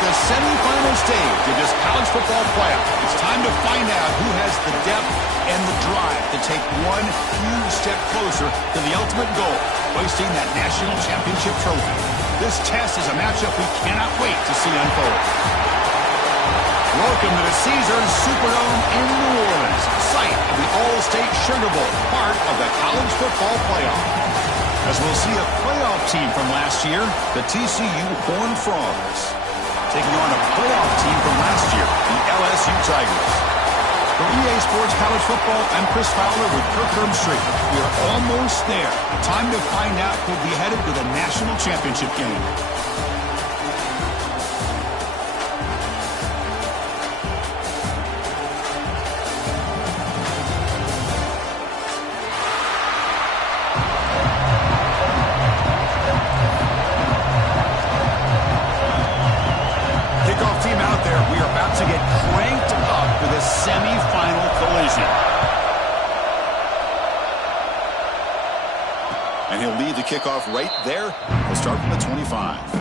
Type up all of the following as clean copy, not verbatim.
The semifinal stage of this college football playoff. It's time to find out who has the depth and the drive to take one huge step closer to the ultimate goal, hoisting that national championship trophy. This test is a matchup we cannot wait to see unfold. Welcome to the Caesars Superdome in New Orleans, site of the All-State Sugar Bowl, part of the college football playoff. As we'll see a playoff team from last year, the TCU Horned Frogs, taking on a playoff team from last year, the LSU Tigers. For EA Sports College Football, I'm Chris Fowler with Kirk Herbstreit. We are almost there. Time to find out who'll be headed to the national championship game. To get cranked up with a semi-final collision. And he'll lead the kickoff right there. He'll start from the 25.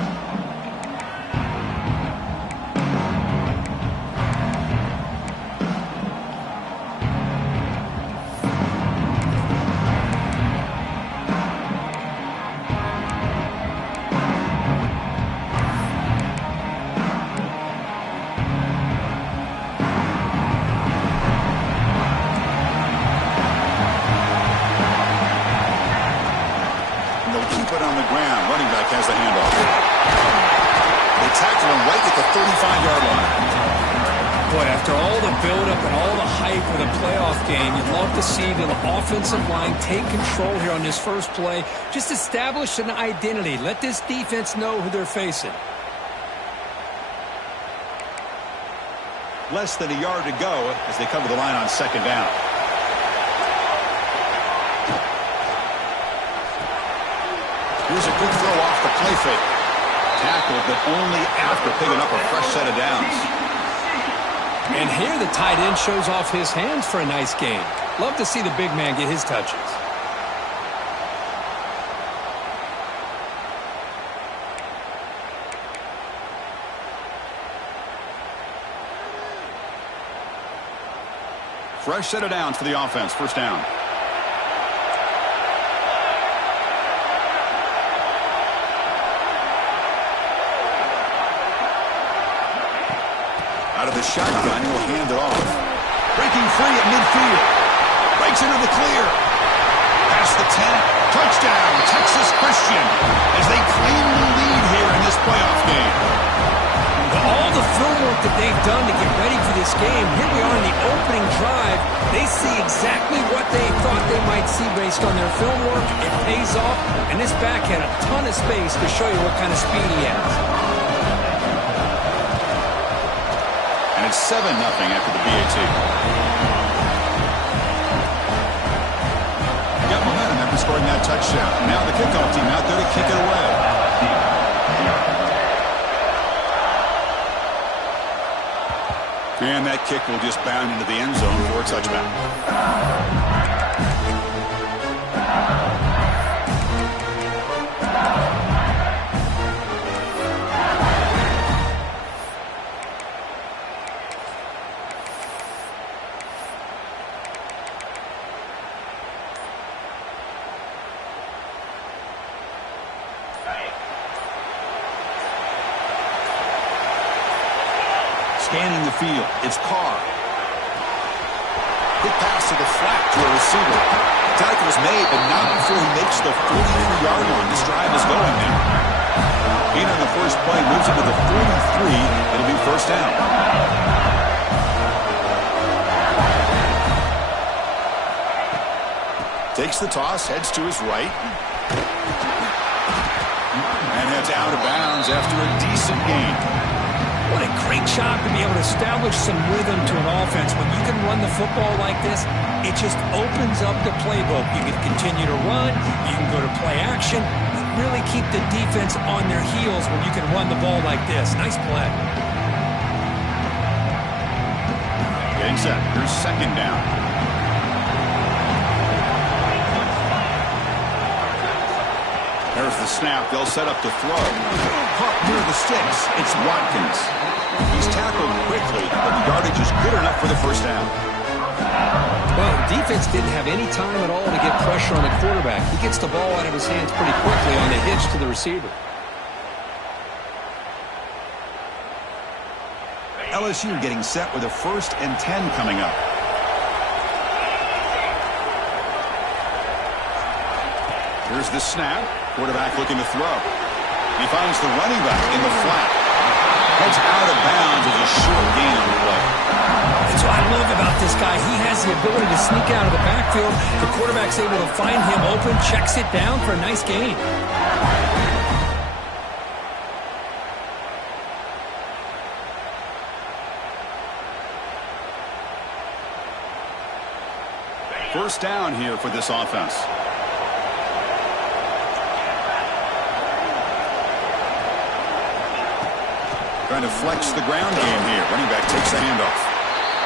Has the handoff. They tackle him right at the 35-yard line. Boy, after all the build-up and all the hype of the playoff game, you'd love to see the offensive line take control here on this first play. Just establish an identity. Let this defense know who they're facing. Less than a yard to go as they cover the line on second down. Here's a good throw off the play fake. Tackled, but only after picking up a fresh set of downs. And here the tight end shows off his hands for a nice game. Love to see the big man get his touches. Fresh set of downs for the offense. First down. Out of the shotgun, he'll hand it off. Breaking free at midfield. Breaks into the clear. Past the 10. Touchdown, Texas Christian, as they claim the lead here in this playoff game. All the film work that they've done to get ready for this game. Here we are in the opening drive. They see exactly what they thought they might see based on their film work. It pays off, and this back had a ton of space to show you what kind of speed he has. And it's 7-0 after the BAT. Got momentum after scoring that touchdown. Now the kickoff team out there to kick it away. And that kick will just bound into the end zone for a touchback. Scanning the field, it's Carr. Quick pass to the flat to a receiver. Tackle's made, but not before he makes the 43-yard line. This drive is going now. Being on the first play moves it to the 43. It'll be first down. Takes the toss, heads to his right. And heads out of bounds after a decent gain. What a great job to be able to establish some rhythm to an offense. When you can run the football like this, it just opens up the playbook. You can continue to run. You can go to play action. Really keep the defense on their heels when you can run the ball like this. Nice play. Getting set. Here's second down. There's the snap. They'll set up to throw. Caught near the sticks. It's Watkins. He's tackled quickly, but the yardage is good enough for the first down. Well, the defense didn't have any time at all to get pressure on the quarterback. He gets the ball out of his hands pretty quickly on the hitch to the receiver. LSU getting set with a 1st and 10 coming up. Here's the snap. Quarterback looking to throw. He finds the running back in the flat. Heads out of bounds with a short gain on the play. That's what I love about this guy. He has the ability to sneak out of the backfield. The quarterback's able to find him open, checks it down for a nice gain. First down here for this offense. Trying to flex the ground game here. Running back takes the handoff.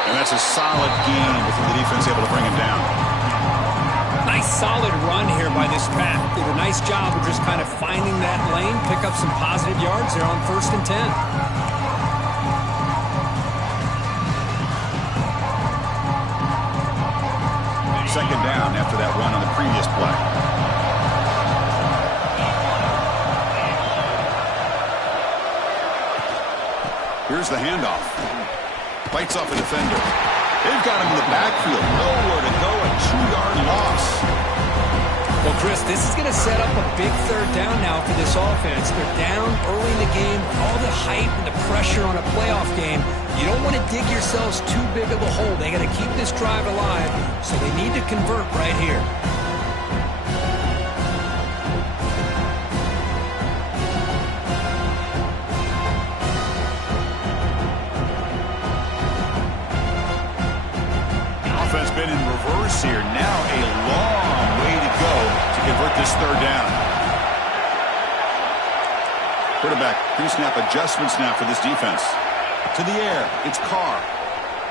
And that's a solid gain before the defense able to bring him down. Nice solid run here by this pack. Did a nice job of just kind of finding that lane, pick up some positive yards there on 1st and 10. Second down after that run on the previous play. Here's the handoff. Bites off a defender. They've got him in the backfield. Nowhere to go. A 2-yard loss. Well, Chris, this is going to set up a big third down now for this offense. They're down early in the game. All the hype and the pressure on a playoff game. You don't want to dig yourselves too big of a hole. They got to keep this drive alive, so they need to convert right here. Offense been in reverse here. Now a long way to go to convert this third down. Quarterback pre-snap adjustments now for this defense. To the air, it's Carr.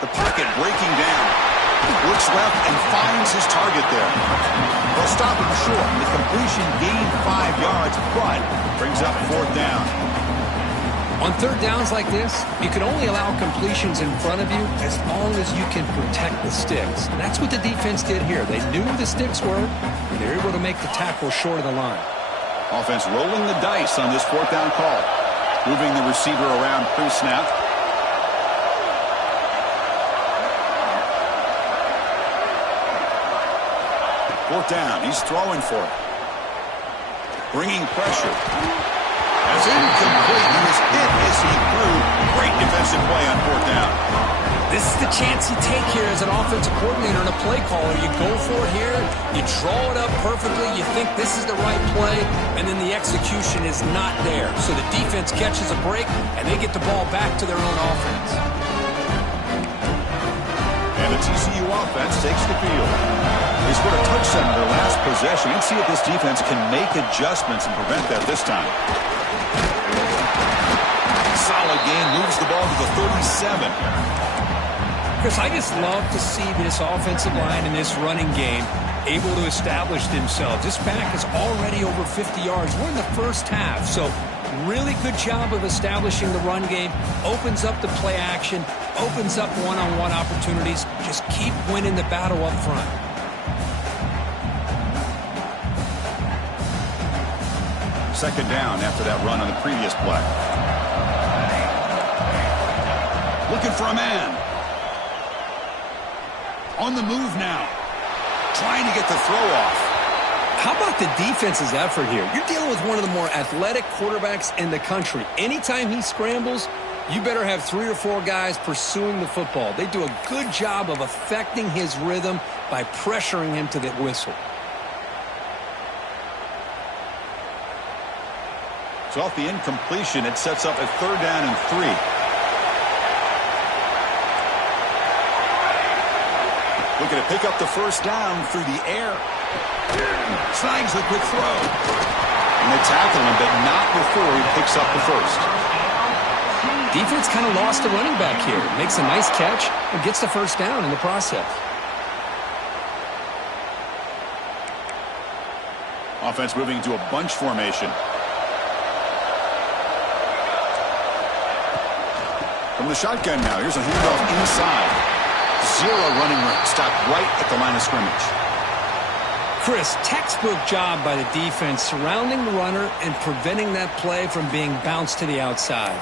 The pocket breaking down. Looks left and finds his target there. They'll stop him short. The completion gained 5 yards, but brings up 4th down. On third downs like this, you can only allow completions in front of you as long as you can protect the sticks. And that's what the defense did here. They knew where the sticks were, and they were able to make the tackle short of the line. Offense rolling the dice on this 4th down call. Moving the receiver around pre-snap. Fourth down. He's throwing for it. Bringing pressure. That's incomplete. He was hit as he threw. Great defensive play on fourth down. This is the chance you take here as an offensive coordinator and a play caller. You go for it here, you draw it up perfectly, you think this is the right play, and then the execution is not there. So the defense catches a break, and they get the ball back to their own offense. And the TCU offense takes the field. They scored a touchdown in their last possession. Let's see if this defense can make adjustments and prevent that this time. Solid gain, moves the ball to the 37. Chris, I just love to see this offensive line in this running game able to establish themselves. This back is already over 50 yards. We're in the first half, so really good job of establishing the run game. Opens up the play action, opens up one-on-one opportunities. Just keep winning the battle up front. Second down after that run on the previous play. Looking for a man. On the move now. Trying to get the throw off. How about the defense's effort here? You're dealing with one of the more athletic quarterbacks in the country. Anytime he scrambles, you better have 3 or 4 guys pursuing the football. They do a good job of affecting his rhythm by pressuring him to the whistle. So off the incompletion, it sets up a 3rd down and 3. Looking to pick up the first down through the air. Snags the quick throw. And they tackle him, but not before he picks up the first. Defense kind of lost the running back here. Makes a nice catch and gets the first down in the process. Offense moving to a bunch formation. From the shotgun now, here's a handoff inside. 0 running room, stopped right at the line of scrimmage. Chris, textbook job by the defense surrounding the runner and preventing that play from being bounced to the outside.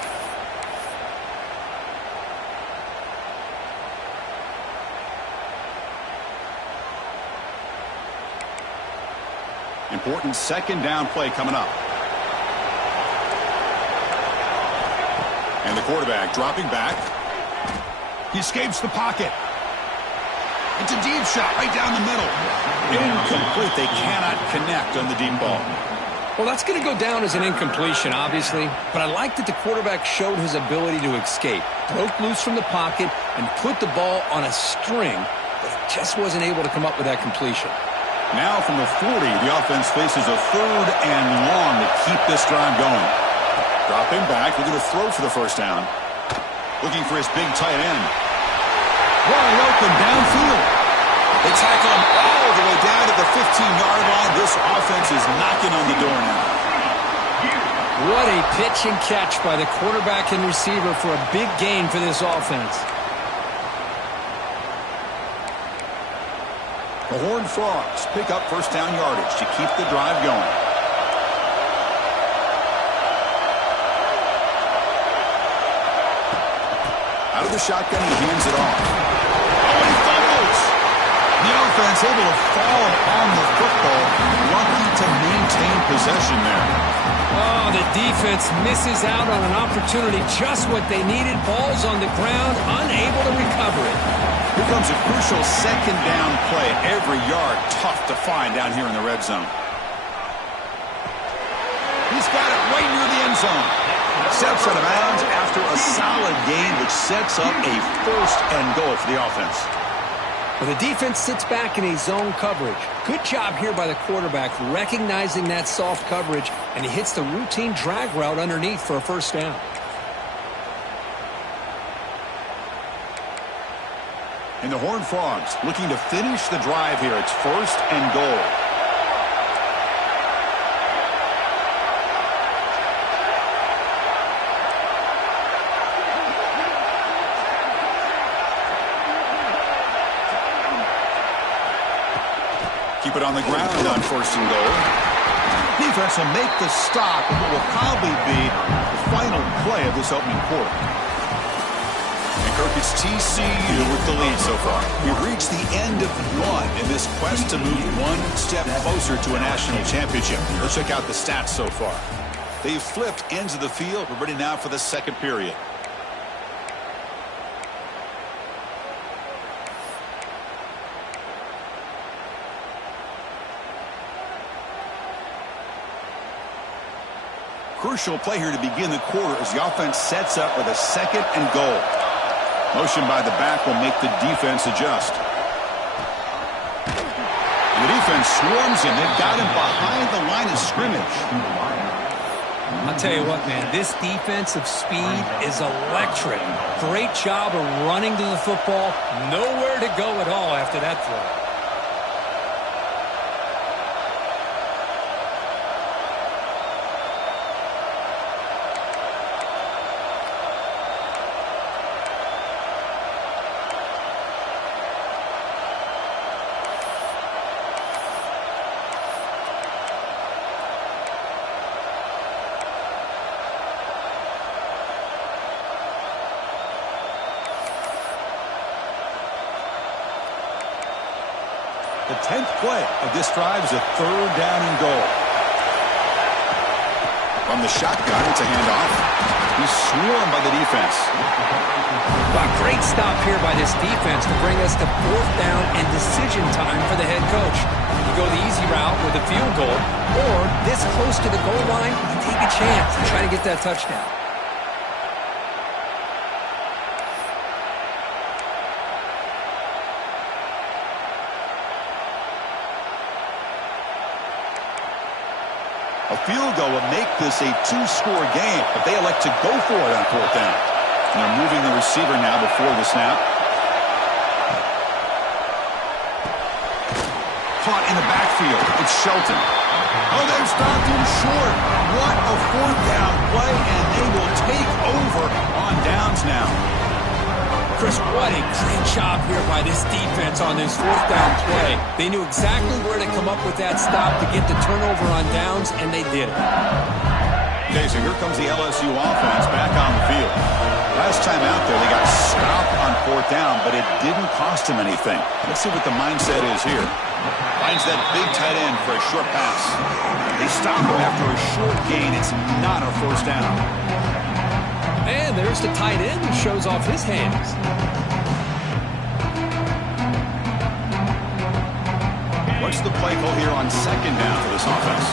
Important 2nd down play coming up. And the quarterback dropping back. He escapes the pocket. It's a deep shot right down the middle. Incomplete. They cannot connect on the deep ball. Well, that's going to go down as an incompletion, obviously. But I like that the quarterback showed his ability to escape. Broke loose from the pocket and put the ball on a string. But he just wasn't able to come up with that completion. Now from the 40, the offense faces a 3rd and long to keep this drive going. Dropping back, looking to throw for the first down. Looking for his big tight end. Wide open downfield. They tackle him all the way down to the 15-yard line. This offense is knocking on the door now. What a pitch and catch by the quarterback and receiver for a big gain for this offense. The Horned Frogs pick up first down yardage to keep the drive going. Out of the shotgun, he hands it off. Oh, he fumbles! The offense able to fall on the football. Lucky to maintain possession there. Oh, the defense misses out on an opportunity. Just what they needed. Ball's on the ground, unable to recover it. Here comes a crucial 2nd down play. Every yard tough to find down here in the red zone. He's got it right near the end zone. Steps out of bounds after a solid gain, which sets up a 1st and goal for the offense. Well, the defense sits back in a zone coverage. Good job here by the quarterback recognizing that soft coverage, and he hits the routine drag route underneath for a first down. And the Horned Frogs looking to finish the drive here. It's 1st and goal. Keep it on the ground on 1st and goal. Defense will make the stop of what will probably be the final play of this opening quarter. And Kirk, it's TCU with the lead so far. We've reached the end of 1 in this quest to move 1 step closer to a national championship. Let's check out the stats so far. They've flipped ends of the field. We're ready now for the second period. Crucial play here to begin the quarter as the offense sets up with a 2nd and goal. Motion by the back will make the defense adjust. And the defense swarms him. They've got him behind the line of scrimmage. I'll tell you what, man, this defensive speed is electric. Great job of running to the football. Nowhere to go at all after that throw. The 10th play of this drive is a 3rd down and goal. From the shotgun, it's a handoff. He's swarmed by the defense. A great stop here by this defense to bring us to 4th down and decision time for the head coach. You go the easy route with a field goal, or this close to the goal line, you take a chance and try to get that touchdown. A field goal would make this a 2-score game, but they elect to go for it on 4th down. And they're moving the receiver now before the snap. Caught in the backfield. It's Shelton. Oh, they've stopped him short. What a 4th down play, and they will take over on downs now. Chris, what a great job here by this defense on this 4th down play. They knew exactly where to come up with that stop to get the turnover on downs, and they did it. Okay, so here comes the LSU offense back on the field. Last time out there, they got stopped on 4th down, but it didn't cost them anything. Let's see what the mindset is here. Finds that big tight end for a short pass. They stop him after a short gain. It's not a 1st down. And there's the tight end who shows off his hands. What's the play call here on 2nd down for this offense?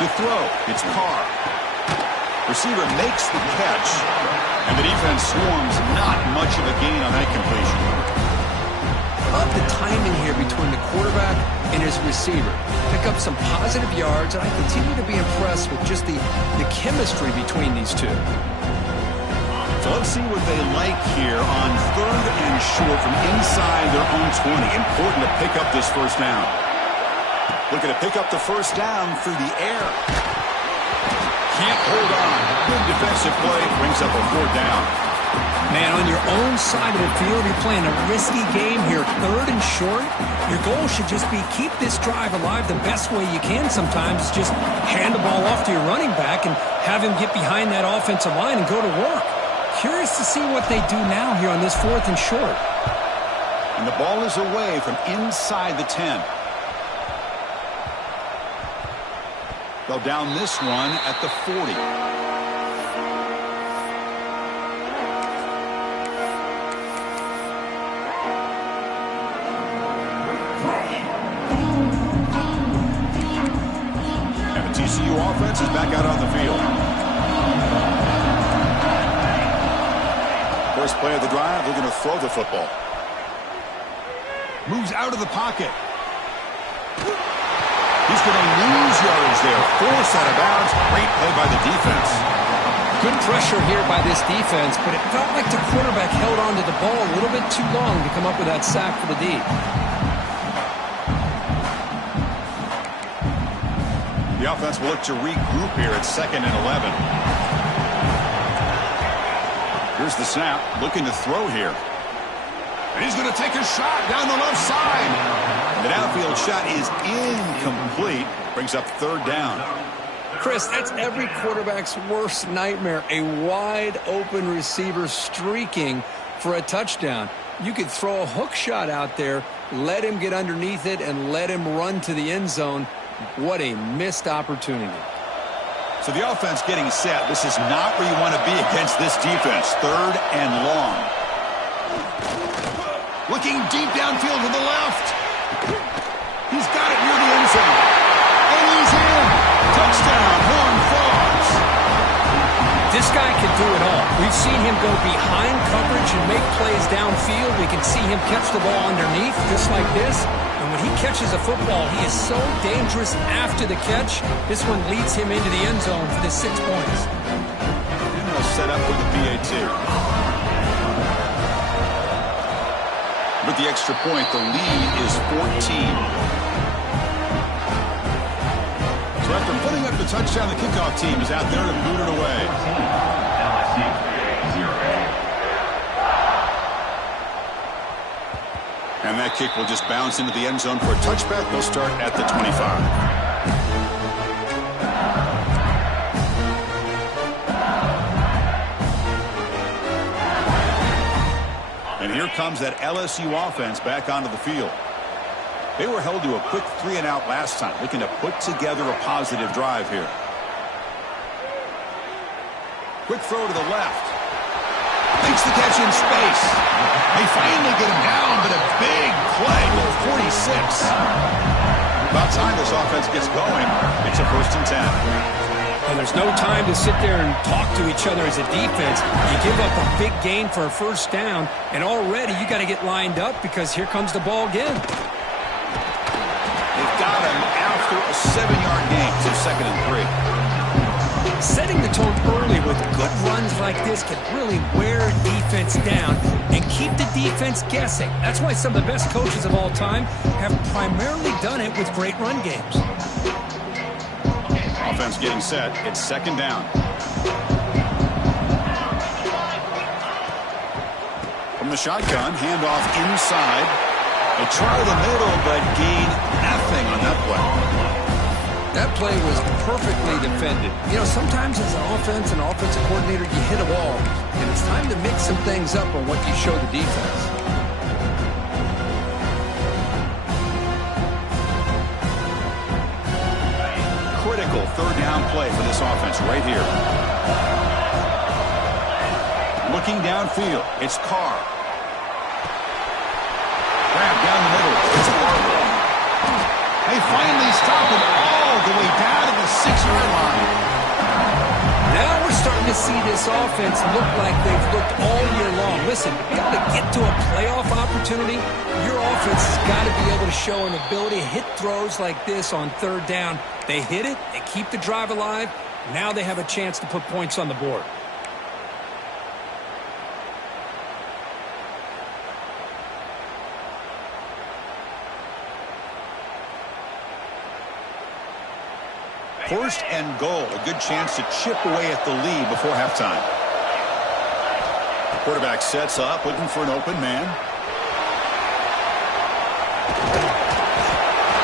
To throw, it's Carr. Receiver makes the catch, and the defense swarms. Not much of a gain on that completion. Love the timing here between the quarterback and his receiver. Pick up some positive yards, and I continue to be impressed with just the chemistry between these two. So let's see what they like here on 3rd and short from inside their own 20. Important to pick up this 1st down. Looking to pick up the 1st down through the air. Can't hold on. Good defensive play. Brings up a 4th down. Man, on your own side of the field, you're playing a risky game here. 3rd and short. Your goal should just be keep this drive alive the best way you can sometimes. Is just hand the ball off to your running back and have him get behind that offensive line and go to work. Curious to see what they do now here on this 4th and short. And the ball is away from inside the 10. They'll down this one at the 40. TCU offense is back out on the field. First play of the drive, they're going to throw the football. Moves out of the pocket. He's going to lose yards there. Forced out of bounds. Great play by the defense. Good pressure here by this defense, but it felt like the quarterback held on to the ball a little bit too long to come up with that sack for the D. The offense will look to regroup here at 2nd and 11. Here's the snap. Looking to throw here. And he's going to take a shot down the left side. The downfield shot is incomplete. Brings up 3rd down. Chris, that's every quarterback's worst nightmare. A wide open receiver streaking for a touchdown. You could throw a hook shot out there, let him get underneath it, and let him run to the end zone. What a missed opportunity. So the offense getting set. This is not where you want to be against this defense. 3rd and long. Looking deep downfield to the left. He's got it near the end zone. And he's in. Touchdown, Horned Frogs. This guy can do it all. We've seen him go behind coverage and make plays downfield. We can see him catch the ball underneath, just like this. And when he catches a football, he is so dangerous after the catch. This one leads him into the end zone for the 6 points. And they'll set up with the PAT. With the extra point, the lead is 14. So after putting up the touchdown, the kickoff team is out there to boot it away. And that kick will just bounce into the end zone for a touchback. They'll start at the 25. And here comes that LSU offense back onto the field. They were held to a quick 3-and-out last time, looking to put together a positive drive here. Quick throw to the left. Makes the catch in space. They finally get him down, but a big play with 46. About time this offense gets going. It's a 1st and 10. And there's no time to sit there and talk to each other as a defense. You give up a big gain for a 1st down, and already you got to get lined up because here comes the ball again. They've got him after a 7-yard gain to 2nd and 3. Setting the tone early with good runs like this can really wear a defense down and keep the defense guessing. That's why some of the best coaches of all time have primarily done it with great run games. Offense getting set. It's 2nd down. From the shotgun, handoff inside. They try the middle, but gain nothing on that play. That play was perfectly defended. You know, sometimes as an offense and offensive coordinator, you hit a wall, and it's time to mix some things up on what you show the defense. Critical 3rd down play for this offense right here. Looking downfield, it's Carr. Grab down the middle. It's Barber. They finally stop him all the way down to the 6-yard line. Now we're starting to see this offense look like they've looked all year long. Listen, to be able to get to a playoff opportunity, your offense has got to be able to show an ability to hit throws like this on 3rd down. They hit it, they keep the drive alive. Now they have a chance to put points on the board. First and goal, a good chance to chip away at the lead before halftime. Quarterback sets up, looking for an open man.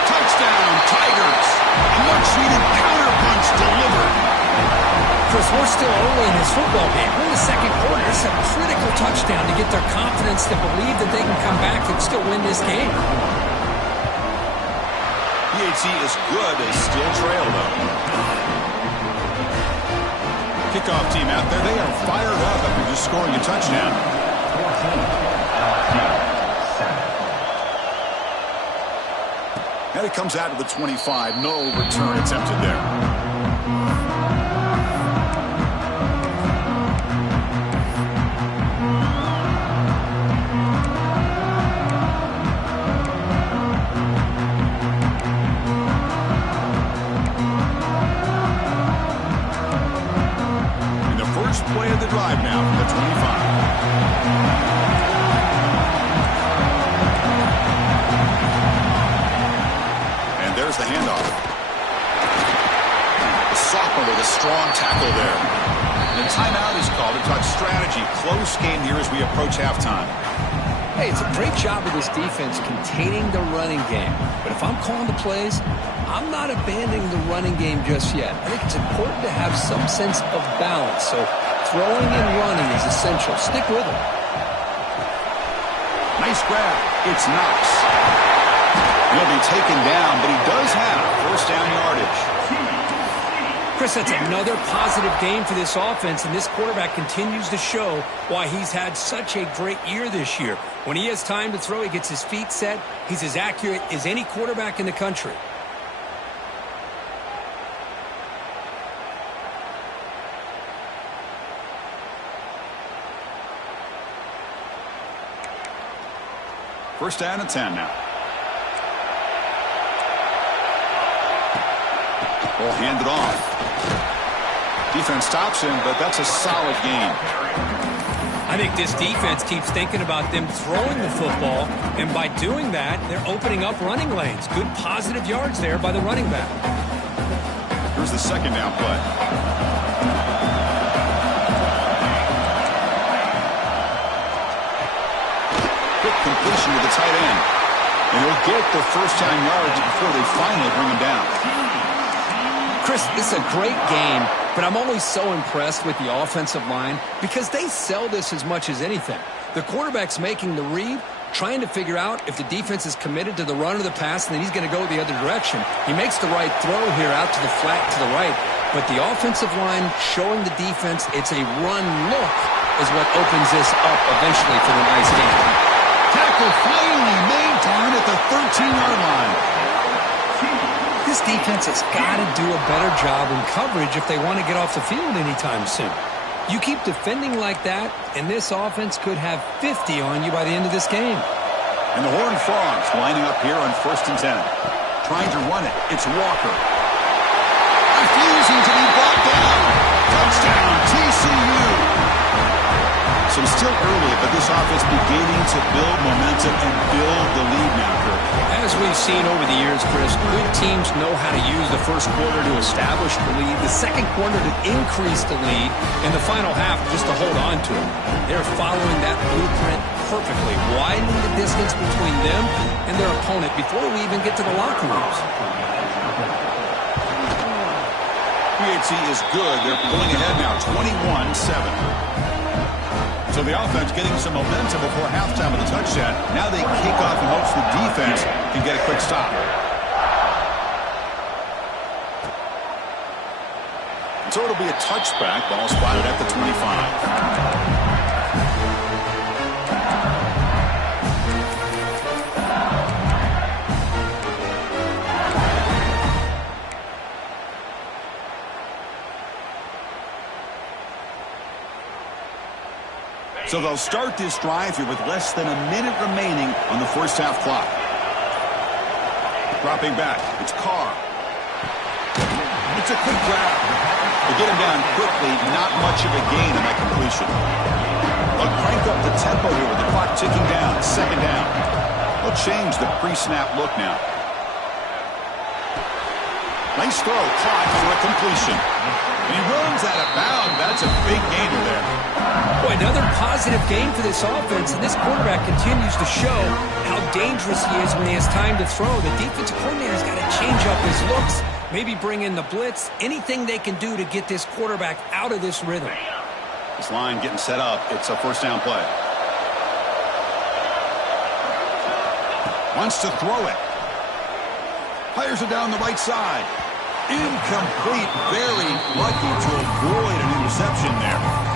Touchdown, Tigers! A much-needed counterpunch delivered. Chris, we're still early in this football game. We're in the 2nd quarter. It's a critical touchdown to get their confidence to believe that they can come back and still win this game. PAT is good. They still trail, though. Kickoff team out there. They are fired up after just scoring a touchdown. And it comes out of the 25. No return attempted there. Play of the drive now from the 25. And there's the handoff. The sophomore with a strong tackle there. And a timeout is called to talk strategy. Close game here as we approach halftime. Hey, it's a great job of this defense containing the running game. But if I'm calling the plays, I'm not abandoning the running game just yet. I think it's important to have some sense of balance. So throwing and running is essential. Stick with them. Nice grab. It's Knox. He'll be taken down, but he does have first down yardage. Chris, that's another positive game for this offense, and this quarterback continues to show why he's had such a great year this year. When he has time to throw, he gets his feet set. He's as accurate as any quarterback in the country. First down and 10 now. Ball handed off. Defense stops him, but that's a solid gain. I think this defense keeps thinking about them throwing the football, and by doing that, they're opening up running lanes. Good positive yards there by the running back. Here's the second down play. Quick completion to the tight end. And he'll get the first down yards before they finally bring him down. Chris, this is a great game, but I'm always so impressed with the offensive line because they sell this as much as anything. The quarterback's making the read, trying to figure out if the defense is committed to the run or the pass, and then he's going to go the other direction. He makes the right throw here out to the flat to the right, but the offensive line showing the defense it's a run look is what opens this up eventually for the nice game. Tackle finally made down at the 13-yard line. This defense has got to do a better job in coverage if they want to get off the field anytime soon. You keep defending like that, and this offense could have 50 on you by the end of this game. And the Horned Frogs lining up here on 1st and 10. Trying to run it. It's Walker. Refusing to be brought down. Touchdown, TCU. So still early, but this offense beginning to build momentum and build the lead now, Kirk. As we've seen over the years, Chris, good teams know how to use the first quarter to establish the lead, the second quarter to increase the lead, and the final half just to hold on to it. They're following that blueprint perfectly, widening the distance between them and their opponent before we even get to the locker rooms. PHC is good. They're pulling ahead now, 21-7. So the offense getting some momentum before halftime with a touchdown. Now they kick off in hopes the defense can get a quick stop. So it'll be a touchback. Ball spotted at the 25. So they'll start this drive here with less than a minute remaining on the first half clock. Dropping back. It's Carr. It's a quick grab. They get him down quickly. Not much of a gain on that completion. They'll crank up the tempo here with the clock ticking down. Second down. They'll change the pre-snap look now. Nice throw. Caught for a completion. And he runs out of bounds. That's a big gainer there. Boy, another positive game for this offense, and this quarterback continues to show how dangerous he is when he has time to throw. The defensive coordinator's got to change up his looks, maybe bring in the blitz, anything they can do to get this quarterback out of this rhythm. This line getting set up. It's a first down play. Wants to throw it. Fires it down the right side. Incomplete. Very lucky to avoid an interception there.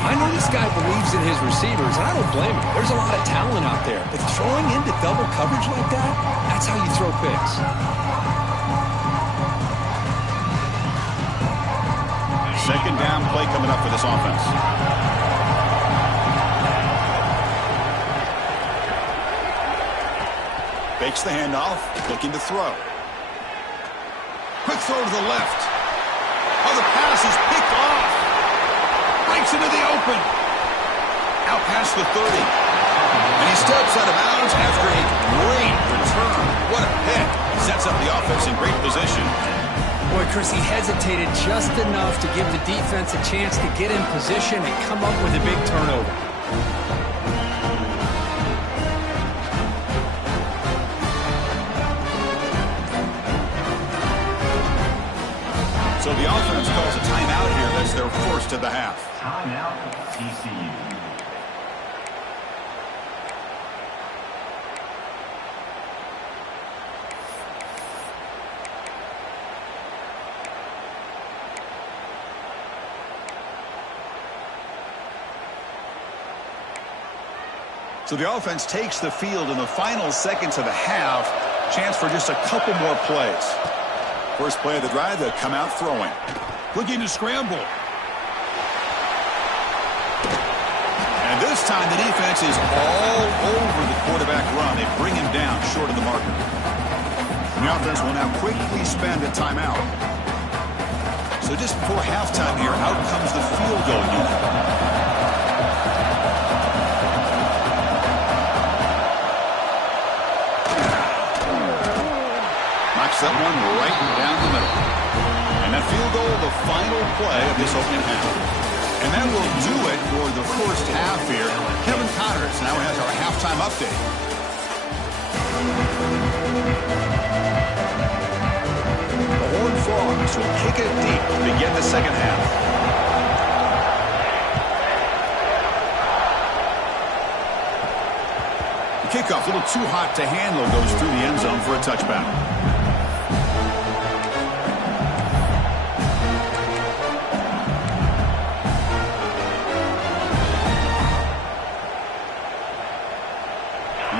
I know this guy believes in his receivers, and I don't blame him. There's a lot of talent out there. But throwing into double coverage like that, that's how you throw picks. Second down play coming up for this offense. Fakes the handoff, looking to throw. Quick throw to the left. Oh, the pass is picked off. Breaks into the open. Out past the 30. And he steps out of bounds after a great return. What a pick. Sets up the offense in great position. Boy, Chris, he hesitated just enough to give the defense a chance to get in position and come up with a big turnover. So the offense calls a timeout here. That's their first of the half. Timeout, TCU. So the offense takes the field in the final seconds of the half. Chance for just a couple more plays. First play of the drive, they'll come out throwing. Looking to scramble. And this time the defense is all over the quarterback run. They bring him down short of the marker. The offense will now quickly spend a timeout. So just before halftime here, out comes the field goal unit. Knocks that one right down the middle. And that field goal, the final play of this opening half. And that will do it for the first half here. Kevin Connors now has our halftime update. The Horned Frogs will kick it deep to begin the second half. The kickoff, a little too hot to handle, goes through the end zone for a touchback.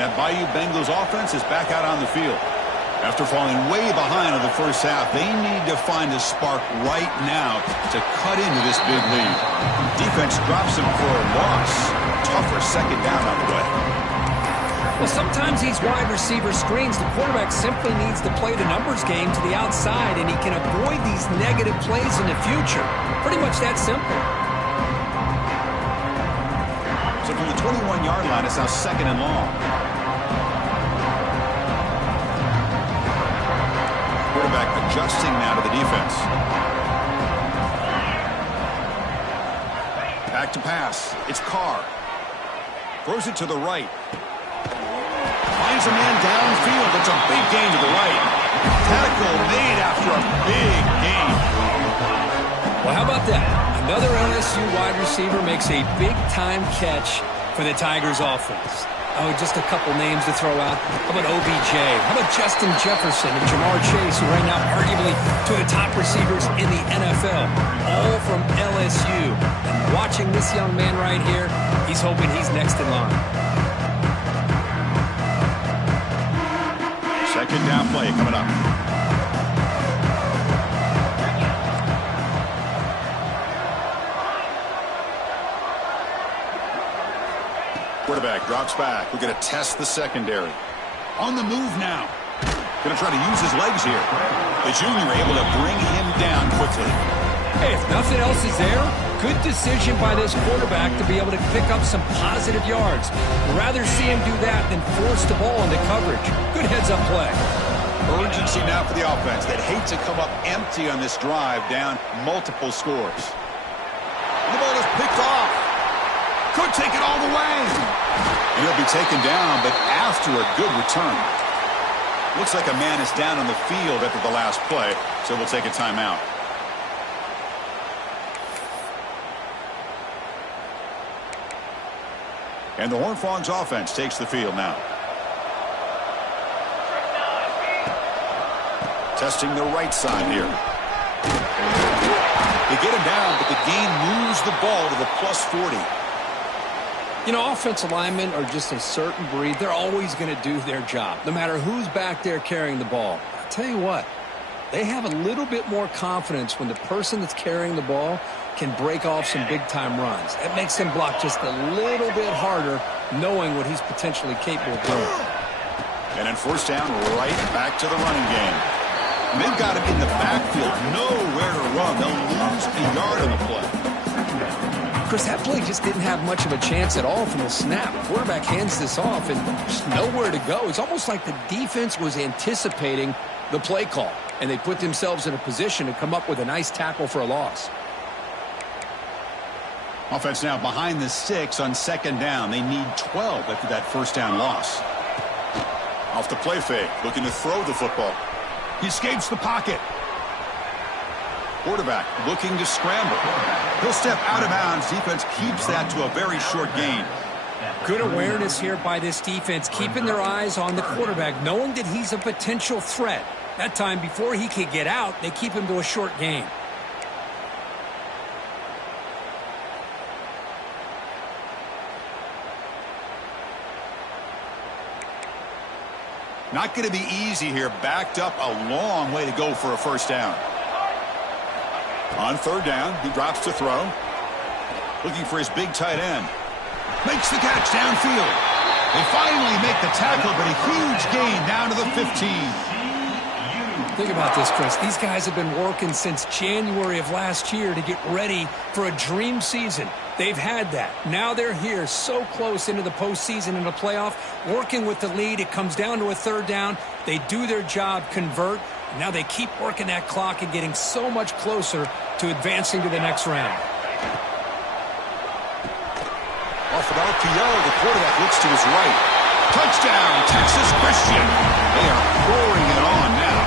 That Bayou Bengals offense is back out on the field. After falling way behind in the first half, they need to find a spark right now to cut into this big lead. Defense drops them for a loss. Tougher second down on the way. Well, sometimes these wide receiver screens, the quarterback simply needs to play the numbers game to the outside, and he can avoid these negative plays in the future. Pretty much that simple. So from the 21-yard line, it's now second and long. Quarterback adjusting now to the defense. Back to pass. It's Carr. Throws it to the right. Finds a man downfield. It's a big gain to the right. Tackle made after a big gain. Well, how about that? Another LSU wide receiver makes a big-time catch for the Tigers offense. Oh, just a couple names to throw out. How about OBJ? How about Justin Jefferson and Jamar Chase, who right now arguably two of the top receivers in the NFL, all from LSU. And watching this young man right here, he's hoping he's next in line. Second down play coming up. Quarterback drops back. We're going to test the secondary. On the move now. Going to try to use his legs here. The junior able to bring him down quickly. Hey, if nothing else is there, good decision by this quarterback to be able to pick up some positive yards. Rather see him do that than force the ball into coverage. Good heads-up play. Urgency now for the offense. They'd hate to come up empty on this drive, down multiple scores. The ball is picked off. Could take it all the way. And he'll be taken down, but after a good return. Looks like a man is down on the field after the last play, so we'll take a timeout. And the Horned Frogs offense takes the field now. Testing the right side here. They get him down, but the gain moves the ball to the plus 40. You know, offensive linemen are just a certain breed. They're always going to do their job, no matter who's back there carrying the ball. I'll tell you what, they have a little bit more confidence when the person that's carrying the ball can break off some big-time runs. That makes him block just a little bit harder, knowing what he's potentially capable of doing. And then first down, right back to the running game. And they've got him in the backfield, nowhere to run. They'll lose a yard on the play. Chris, that play just didn't have much of a chance at all from the snap. Quarterback hands this off and just nowhere to go. It's almost like the defense was anticipating the play call, and they put themselves in a position to come up with a nice tackle for a loss. Offense now behind the 6 on second down. They need 12 after that first down loss. Off the play fake, looking to throw the football. He escapes the pocket. Quarterback looking to scramble. He'll step out of bounds. Defense keeps that to a very short gain. Good awareness here by this defense, keeping their eyes on the quarterback, knowing that he's a potential threat. That time, before he could get out, they keep him to a short gain. Not going to be easy here. Backed up a long way to go for a first down. On third down, he drops to throw. Looking for his big tight end. Makes the catch downfield. They finally make the tackle, but a huge gain down to the 15. Think about this, Chris. These guys have been working since January of last year to get ready for a dream season. They've had that. Now they're here so close into the postseason and the playoff, working with the lead. It comes down to a third down. They do their job, convert. And now they keep working that clock and getting so much closer to advancing to the next round. Off of RPO, the quarterback looks to his right. Touchdown, Texas Christian. They are pouring it on now.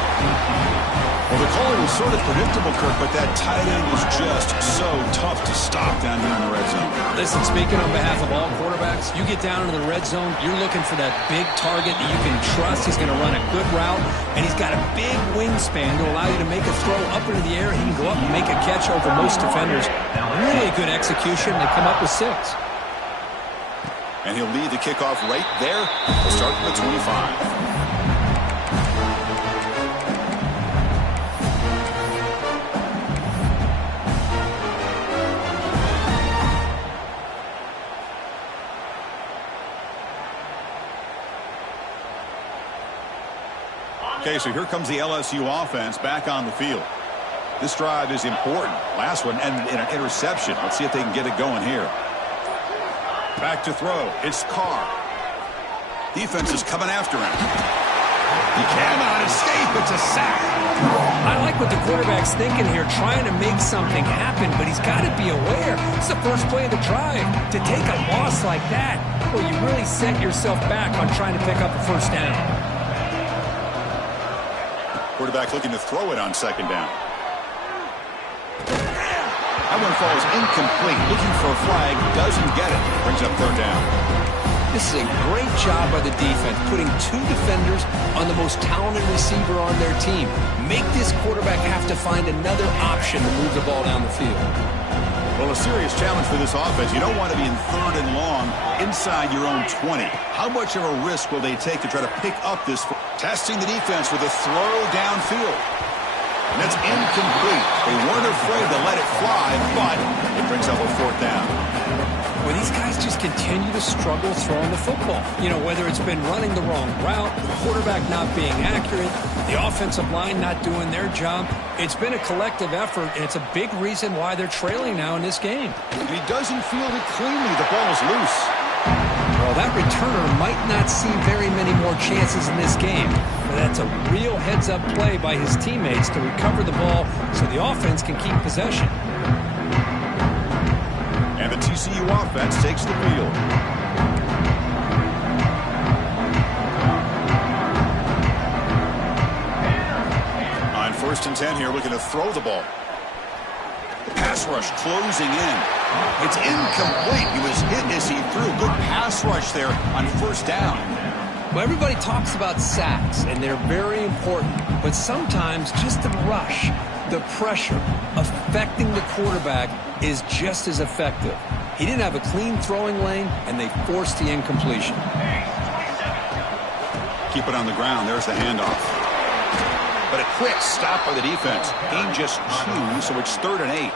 Well, the call was sort of predictable, Kirk, but that tight end was just so tough to stop down here in the red zone. Listen, speaking on behalf of all quarterbacks, you get down into the red zone, you're looking for that big target that you can trust. He's going to run a good route, and he's got a big wingspan to allow you to make a throw up into the air. He can go up and make a catch over most defenders. Really good execution. They come up with 6. And he'll lead the kickoff right there. We'll start from the 25. Okay, so here comes the LSU offense back on the field. This drive is important. Last one ended in an interception. Let's see if they can get it going here. Back to throw. It's Carr. Defense is coming after him. He cannot escape. It's a sack. I like what the quarterback's thinking here, trying to make something happen, but he's got to be aware. It's the first play of the drive. To take a loss like that, well, you really set yourself back on trying to pick up a first down. Quarterback looking to throw it on second down. That one falls incomplete. Looking for a flag. Doesn't get it. Brings up third down. This is a great job by the defense, putting 2 defenders on the most talented receiver on their team. Make this quarterback have to find another option to move the ball down the field. Well, a serious challenge for this offense. You don't want to be in third and long inside your own 20. How much of a risk will they take to try to pick up this? Testing the defense with a throw downfield. And that's incomplete. They weren't afraid to let it fly, but it brings up a fourth down. Well, these guys just continue to struggle throwing the football. You know, whether it's been running the wrong route, the quarterback not being accurate, the offensive line not doing their job. It's been a collective effort, and it's a big reason why they're trailing now in this game. And he doesn't field it cleanly. The ball is loose. Well, that returner might not see very many more chances in this game. But that's a real heads-up play by his teammates to recover the ball so the offense can keep possession. And the TCU offense takes the field. On 1st and 10 here, looking to throw the ball. The pass rush closing in. It's incomplete. He was hit as he threw. Good pass rush there on first down. Well, everybody talks about sacks, and they're very important. But sometimes just the rush, the pressure, affecting the quarterback is just as effective. He didn't have a clean throwing lane, and they forced the incompletion. Keep it on the ground. There's the handoff. But a quick stop by the defense. Gain just 2, so it's 3rd and 8.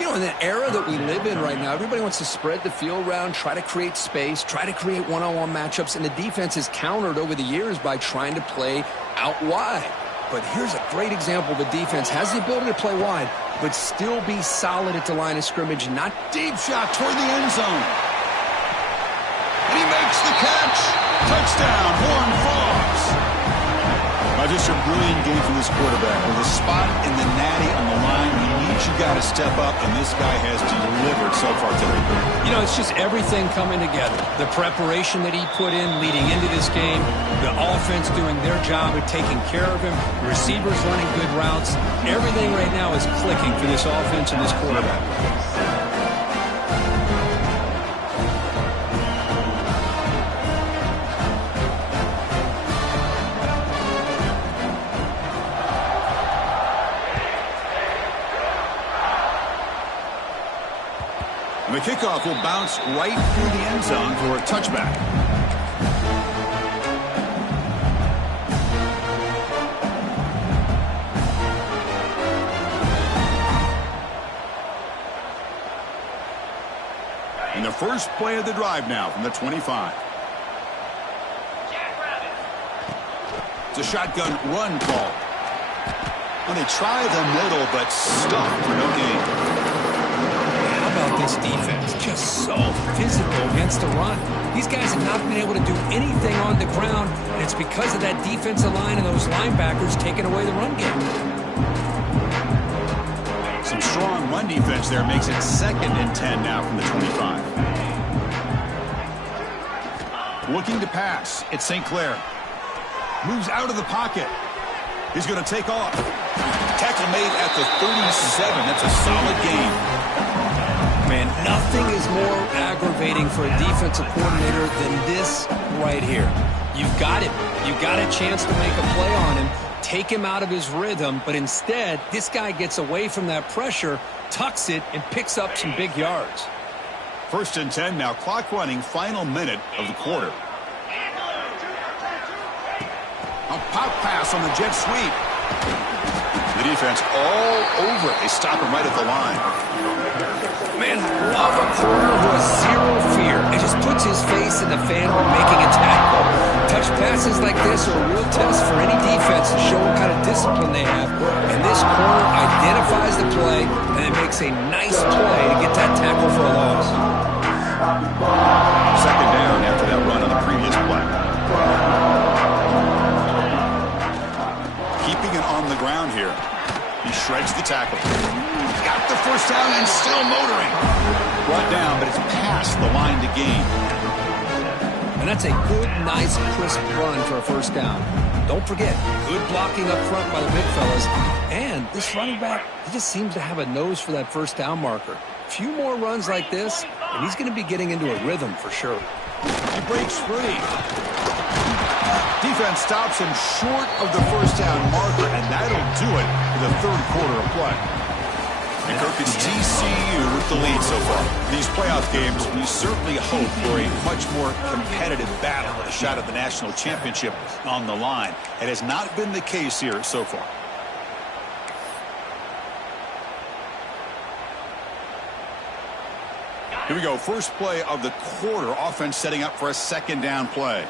You know, in the era that we live in right now, everybody wants to spread the field around, try to create space, try to create one-on-one matchups, and the defense has countered over the years by trying to play out wide. But here's a great example. The defense has the ability to play wide, but still be solid at the line of scrimmage. Not deep shot toward the end zone. And he makes the catch. Touchdown, Horned Frogs. Just a brilliant game from this quarterback. With a spot in the natty on the line, he needs you got to step up, and this guy has delivered so far today. You know, it's just everything coming together. The preparation that he put in leading into this game, the offense doing their job of taking care of him, receivers running good routes. Everything right now is clicking for this offense and this quarterback. And the kickoff will bounce right through the end zone for a touchback. first play of the drive now from the 25. It's a shotgun run call. Well, they try the middle, but stuffed for no gain. How about this defense? Just so physical against the run. These guys have not been able to do anything on the ground, and it's because of that defensive line and those linebackers taking away the run game. Some strong run defense there makes it 2nd and 10 now from the 25. Looking to pass. It's St. Clair. Moves out of the pocket. He's going to take off. Tackle made at the 37. That's a solid gain. Man, nothing is more aggravating for a defensive coordinator than this right here. You've got him. You've got a chance to make a play on him, take him out of his rhythm, but instead, this guy gets away from that pressure, tucks it, and picks up some big yards. 1st and 10 now. Clock running. Final minute of the quarter. A pop pass on the jet sweep. The defense all over it. They stop him right at the line. Man, I love a corner who has zero fear and just puts his face in the fan when making a tackle. Touch passes like this are a real test for any defense to show what kind of discipline they have. And this corner identifies the play and it makes a nice play to get that tackle for a loss. 2nd down after that run on the previous play. Keeping it on the ground here. He shreds the tackle. Got the first down and still motoring. Brought down, but it's past the line to gain. And that's a good, nice, crisp run for a first down. Don't forget, good blocking up front by the big fellas. And this running back, he just seems to have a nose for that first down marker. A few more runs like this, and he's going to be getting into a rhythm for sure. He breaks free. Defense stops him short of the first down marker, and that'll do it for the 3rd quarter of play. And Kirk, it's TCU with the lead so far. These playoff games, we certainly hope for a much more competitive battle, a shot at the national championship on the line. It has not been the case here so far. Here we go. First play of the quarter. Offense setting up for a 2nd down play.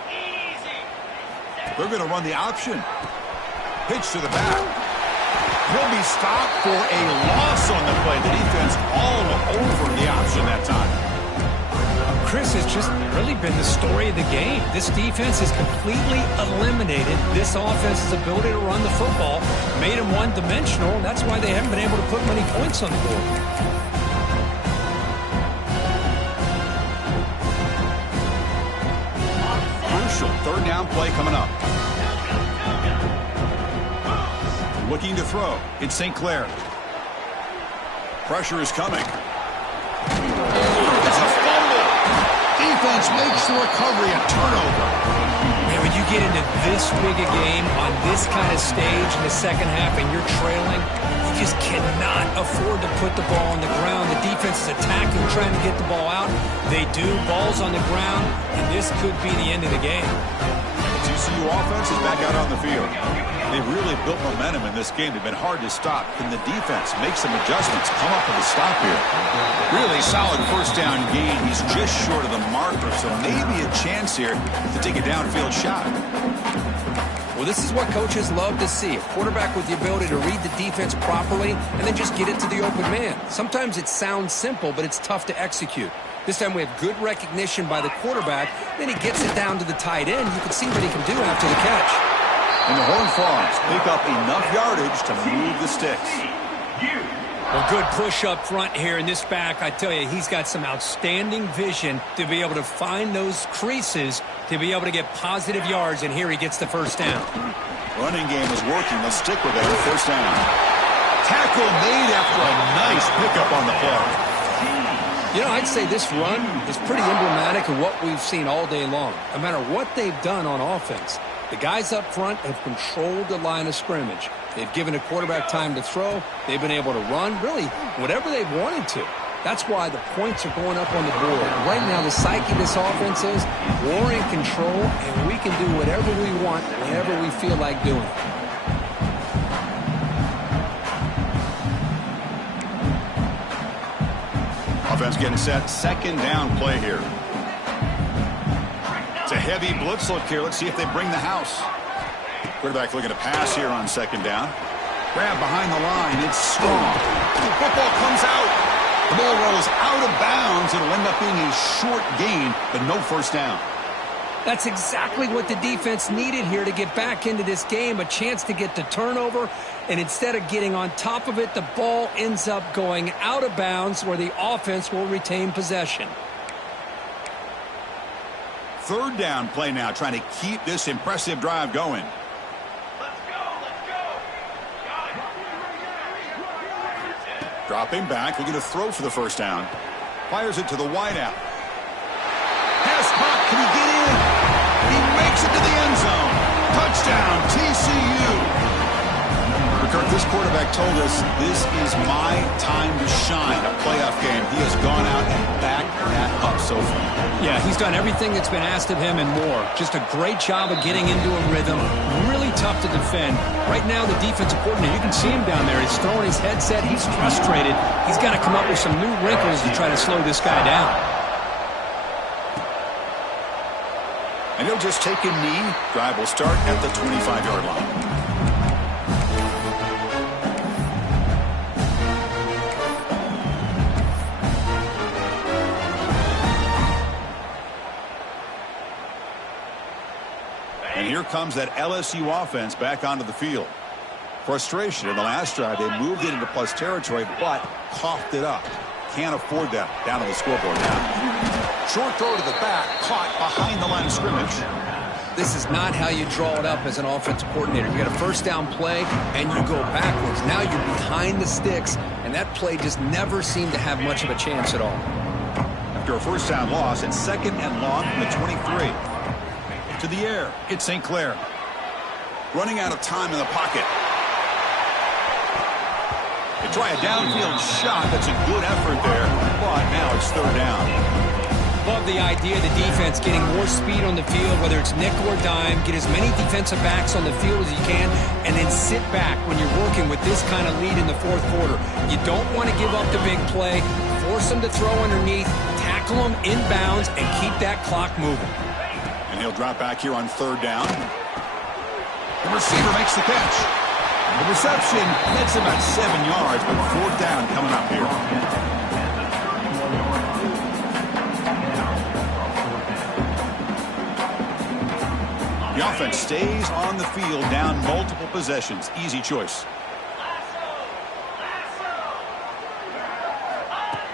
They're going to run the option. Pitch to the back. He'll be stopped for a loss on the play. The defense all over the option that time. Chris, has just really been the story of the game. This defense has completely eliminated this offense's ability to run the football, made them one-dimensional, and that's why they haven't been able to put many points on the board. Crucial 3rd down play coming up. Looking to throw. It's St. Clair. Pressure is coming. It's a fumble. Defense makes the recovery a turnover. Man, when you get into this big a game on this kind of stage in the 2nd half and you're trailing, you just cannot afford to put the ball on the ground. The defense is attacking, trying to get the ball out. They do. Ball's on the ground, and this could be the end of the game. The TCU offense is back out on the field. They've really built momentum in this game. They've been hard to stop. Can the defense make some adjustments, come up with a stop here? Really solid first down gain. He's just short of the marker, so maybe a chance here to take a downfield shot. Well, this is what coaches love to see. A quarterback with the ability to read the defense properly and then just get it to the open man. Sometimes it sounds simple, but it's tough to execute. This time we have good recognition by the quarterback. Then he gets it down to the tight end. You can see what he can do after the catch. And the Horned Frogs pick up enough yardage to move the sticks. Well, good push up front here in this back. I tell you, he's got some outstanding vision to be able to find those creases, to be able to get positive yards, and here he gets the first down. Running game is working. They'll stick with it on first down. Tackle made after a nice pickup on the play. You know, I'd say this run is pretty emblematic of what we've seen all day long. No matter what they've done on offense, the guys up front have controlled the line of scrimmage. They've given a quarterback time to throw. They've been able to run, really, whatever they've wanted to. That's why the points are going up on the board. Right now, the psyche of this offense is we're in control, and we can do whatever we want whenever we feel like doing it. offense getting set. Second down play here. It's a heavy blitz look here. Let's see if they bring the house. Quarterback looking to pass here on second down. Grab behind the line. It's strong. The football comes out. The ball rolls out of bounds. It'll end up being a short gain, but no first down. That's exactly what the defense needed here to get back into this game, a chance to get the turnover, and instead of getting on top of it, the ball ends up going out of bounds where the offense will retain possession. Third down play now, trying to keep this impressive drive going. Dropping back, looking to throw for the first down. Fires it to the wideout. Pass caught, can he get in? He makes it to the end zone. Touchdown, TCU. Kirk, this quarterback told us this is my time to shine, a playoff game. He has gone out and backed that up so far. Yeah, he's done everything that's been asked of him and more. Just a great job of getting into a rhythm. Really tough to defend. Right now, the defensive coordinator, you can see him down there. He's throwing his headset. He's frustrated. He's got to come up with some new wrinkles to try to slow this guy down. And he'll just take a knee. Drive will start at the 25-yard line. And here comes that LSU offense back onto the field. Frustration in the last drive. They moved it into plus territory, but coughed it up. Can't afford that. Down on the scoreboard now. Short throw to the back, caught behind the line of scrimmage. This is not how you draw it up as an offensive coordinator. You got a first down play, and you go backwards. Now you're behind the sticks, and that play just never seemed to have much of a chance at all. After a first down loss, it's second and long from the 23. To the air, it's St. Clair. Running out of time in the pocket. They try a downfield shot. That's a good effort there, but now it's third down. Love the idea of the defense getting more speed on the field, whether it's nickel or dime. Get as many defensive backs on the field as you can, and then sit back when you're working with this kind of lead in the fourth quarter. You don't want to give up the big play. Force them to throw underneath, tackle them inbounds, and keep that clock moving. And he'll drop back here on third down. The receiver makes the catch. The reception nets about 7 yards, but fourth down coming up here. The offense stays on the field, down multiple possessions. Easy choice.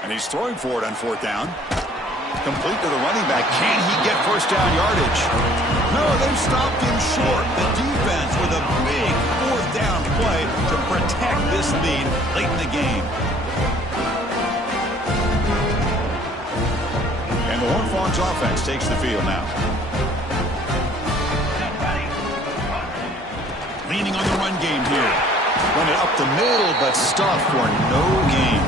And he's throwing for it on fourth down. Complete to the running back. Can he get first down yardage? No, they've stopped him short. The defense with a big fourth down play to protect this lead late in the game. And the Horned Frogs offense takes the field now. Leaning on the run game here. Run it up the middle, but stuffed for no gain.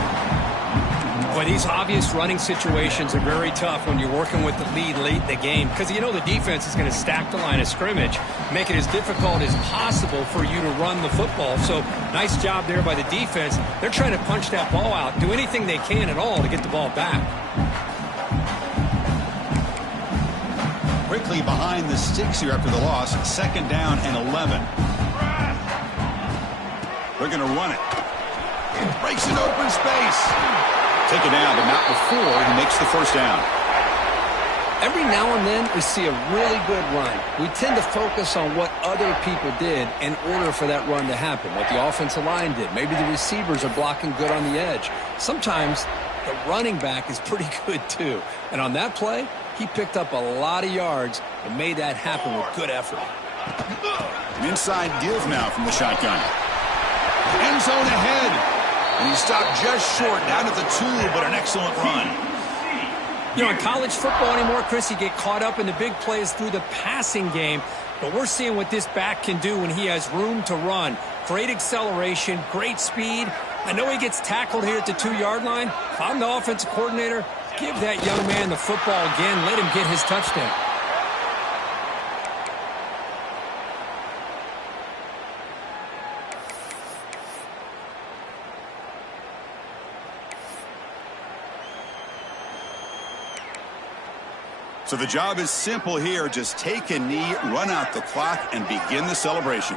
But these obvious running situations are very tough when you're working with the lead late in the game, because you know the defense is going to stack the line of scrimmage, make it as difficult as possible for you to run the football. So nice job there by the defense. They're trying to punch that ball out, do anything they can at all to get the ball back. Quickly behind the sticks here after the loss. Second down and 11. They're going to run it. Breaks into open space. Take it down, but not before he makes the first down. Every now and then we see a really good run. We tend to focus on what other people did in order for that run to happen, what the offensive line did. Maybe the receivers are blocking good on the edge. Sometimes the running back is pretty good too. And on that play, he picked up a lot of yards and made that happen with good effort. An inside give now from the shotgun. End zone ahead. And he stopped just short, down at the 2, but an excellent run. You know, in college football anymore, Chris, you get caught up in the big plays through the passing game. But we're seeing what this back can do when he has room to run. Great acceleration, great speed. I know he gets tackled here at the 2-yard line. If I'm the offensive coordinator, give that young man the football again. Let him get his touchdown. So the job is simple here. Just take a knee, run out the clock, and begin the celebration.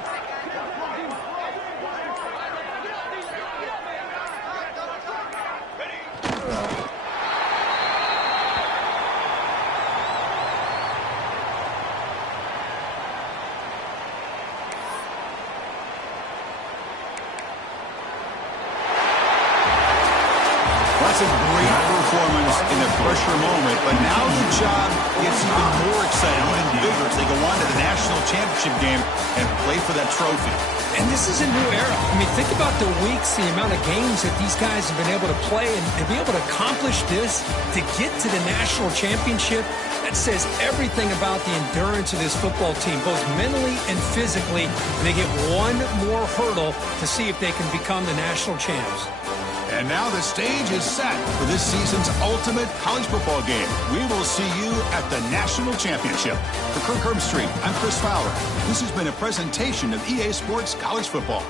That's a great performance in a pressure moment, but now the job gets even more exciting and bigger as they go on to the national championship game and play for that trophy. And this is a new era. I mean, think about the weeks, the amount of games that these guys have been able to play, and to be able to accomplish this, to get to the national championship, that says everything about the endurance of this football team, both mentally and physically. They get one more hurdle to see if they can become the national champs. And now the stage is set for this season's ultimate college football game. We will see you at the national championship. For Kirk Herbstreit, I'm Chris Fowler. This has been a presentation of EA Sports College Football.